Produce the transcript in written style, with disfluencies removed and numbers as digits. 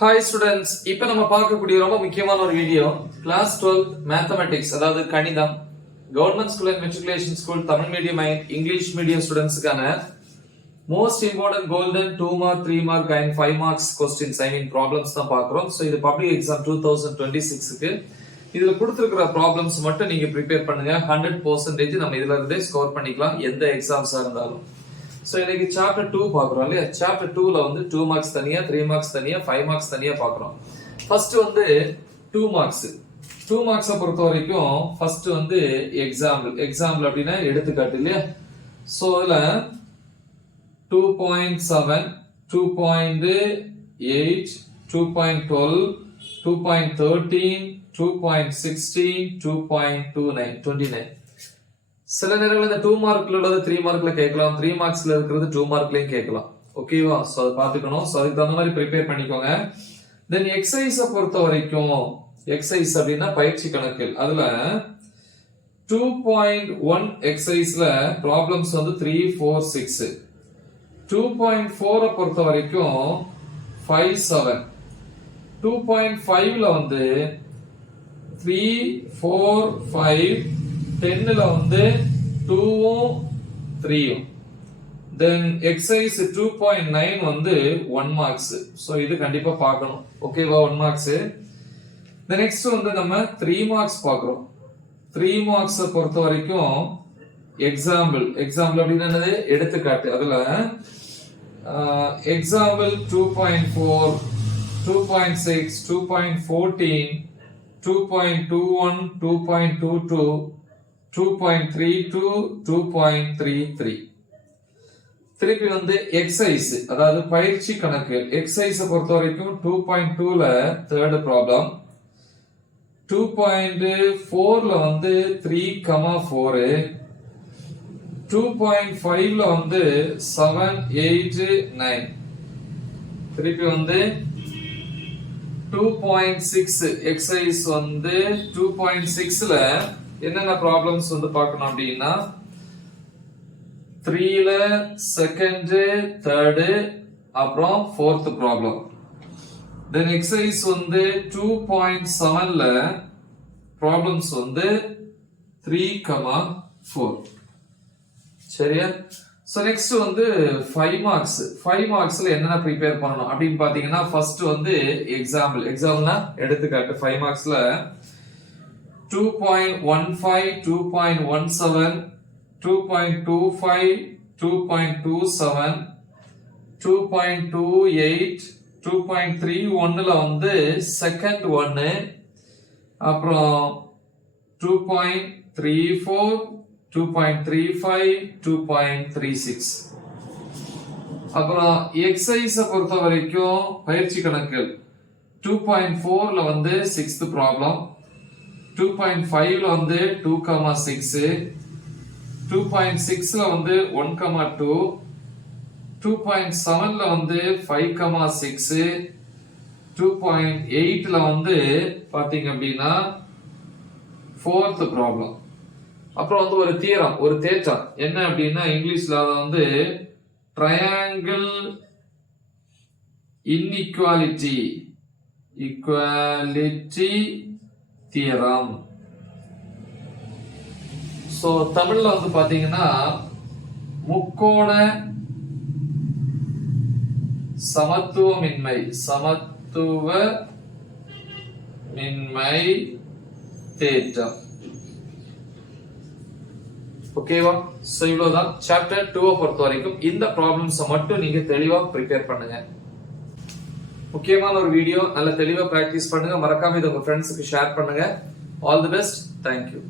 Hi students, இப்போ நம்ம பார்க்கக்கூடிய ரொம்ப முக்கியமான ஒரு வீடியோ கிளாஸ் 12 மேத்தமெட்டிக்ஸ், அதாவது கணிதம், government school and matriculation school, Tamil medium and English medium ஸ்டூடெண்ட்ஸ்க்கான most important golden 2 mark 3 mark and 5 marks questions problems தான் பார்க்குறோம். ஸோ இது பப்ளிக் எக்ஸாம் 2026க்கு இதுல கொடுத்துருக்கிற ப்ராப்ளம்ஸ் மட்டும் நீங்க ப்ரிப்பேர் பண்ணுங்க. 100% நம்ம இதுல இருந்தே ஸ்கோர் பண்ணிக்கலாம் எந்த எக்ஸாம்ஸா இருந்தாலும். சோ இன்னைக்கு சாப்டர் 2 பாக்குறோம் இல்லையா? சாப்டர் 2ல வந்து 2 மார்க்ஸ் தனியா, 3 மார்க்ஸ் தனியா, 5 மார்க்ஸ் தனியா பாக்குறோம். ஃபர்ஸ்ட் வந்து 2 மார்க்ஸ். 2 மார்க்ஸை பொறுத்த வரைக்கும் ஃபர்ஸ்ட் வந்து எக்ஸாம்பிள் அப்படின்னா எடுத்துக்காட்டு இல்லையா? சோ இதுல 2.7, 2.8, 2.12, 2.13, 2.16, 2.29. சில நேரங்கள் இந்த 2 மார்க்ல உள்ளது 3 மார்க்ல கேட்கலாம், 3 மார்க்ஸ்ல இருக்கிறது 2 மார்க்லயும் கேட்கலாம். ஓகேவா? சோ அதை பாத்துக்கணும். சோ அதுக்கு தகுந்த மாதிரி ப்ரிப்பேர் பண்ணிக்கோங்க. தென் எக்ஸசைஸை பொறுத்த வரைக்கும் எக்ஸசைஸ் அப்படின்னா பயிற்சி கணக்கில் அதுல 2.1 எக்ஸசைஸ்ல ப்ராப்ளம்ஸ் வந்து 3, 4, 6. 2.4 பொறுத்த வரைக்கும் 5, 7. 2.5ல வந்து 3, 4, 5. 10ல வந்து 2ம் 3ம். தென் எக்ஸசைஸ் 2.9 வந்து 1 மார்க்ஸ். சோ இது கண்டிப்பா பார்க்கணும். ஓகேவா? 1 மார்க்ஸ். தென் நெக்ஸ்ட் வந்து நம்ம 3 மார்க்ஸ் பார்க்கிறோம். 3 மார்க்ஸ் பொறுத்த வரைக்கும் எக்ஸாம்பிள் அப்படின்னா என்னது? எடுத்துக்காட்டு. அதுல எக்ஸாம்பிள் 2.4, 2.6, 2.14, 2.21, 2.22, 2.32, 2.33. திருப்பி வந்து எக்ஸசைஸ், அதாவது பயிற்சி கணக்கு. எக்ஸசைஸ் பொறுத்த வரைக்கும் 2.2ல தேர்ட் ப்ராப்ளம், 2.4ல வந்து 3,4, 2.5ல வந்து 7, 8, 9. திருப்பி வந்து 2.6 எக்ஸசைஸ் வந்து 2.6ல என்னென்ன ப்ராப்ளம்ஸ் வந்து பார்க்கணும் அப்படின்னா 3ல செகண்ட், தேர்ட், அப்புறம் ஃபோர்த் ப்ராப்ளம். தென் எக்ஸசைஸ் வந்து 2.7ல ப்ராப்ளம்ஸ் வந்து 3,4. சரியா? சோ நெக்ஸ்ட் வந்து 5 மார்க்ஸ். 5 மார்க்ஸ்ல என்னென்ன ப்ரிப்பேர் பண்ணணும் அப்படின்னு பாத்தீங்கன்னா ஃபர்ஸ்ட் வந்து எக்ஸாம்பிள்னா எடுத்துக்காட்டு. 5 மார்க்ஸ்ல 2.15, 2.17, 2.25, 2.27, 2.28, 2.31ல வந்து செகண்ட் ஒன்னு, அப்புறம் 2.34, 2.35, 2.36. அப்புறம் எக்ஸசைஸ பொறுத்த வரைக்கும் பயிற்சி கணக்குகள் 2.4ல வந்து 6th ப்ராப்ளம், 2.5ல வந்து 2,6, 2.6ல வந்து 1,2, 2.7ல வந்து 5,6, 2.8ல வந்து பாத்தீங்க அப்படின்னா 4th ப்ராப்ளம். அப்புறம் வந்து ஒரு தியரம், ஒரு தேற்றம் என்ன அப்படின்னா இங்கிலீஷ்ல வந்து ட்ரையாங்கிள் இன்இக்வாலிட்டி தியரம். சோ தமிழ்ல வந்து பாத்தீங்கன்னா முக்கோண சமத்துவமின்மை தேற்றம். ஓகேவா? சோ இவ்வளவுதான் சாப்டர் 2 பொறுத்த வரைக்கும். இந்த ப்ராப்ளம்ஸ் மட்டும் நீங்க தெளிவா ப்ரிப்பேர் பண்ணுங்க. முக்கியமான ஒரு வீடியோ, நல்ல தெளிவா பிராக்டிஸ் பண்ணுங்க. மறக்காம இதை உங்க ஃப்ரெண்ட்ஸுக்கு ஷேர் பண்ணுங்க. All the best. தேங்க்யூ.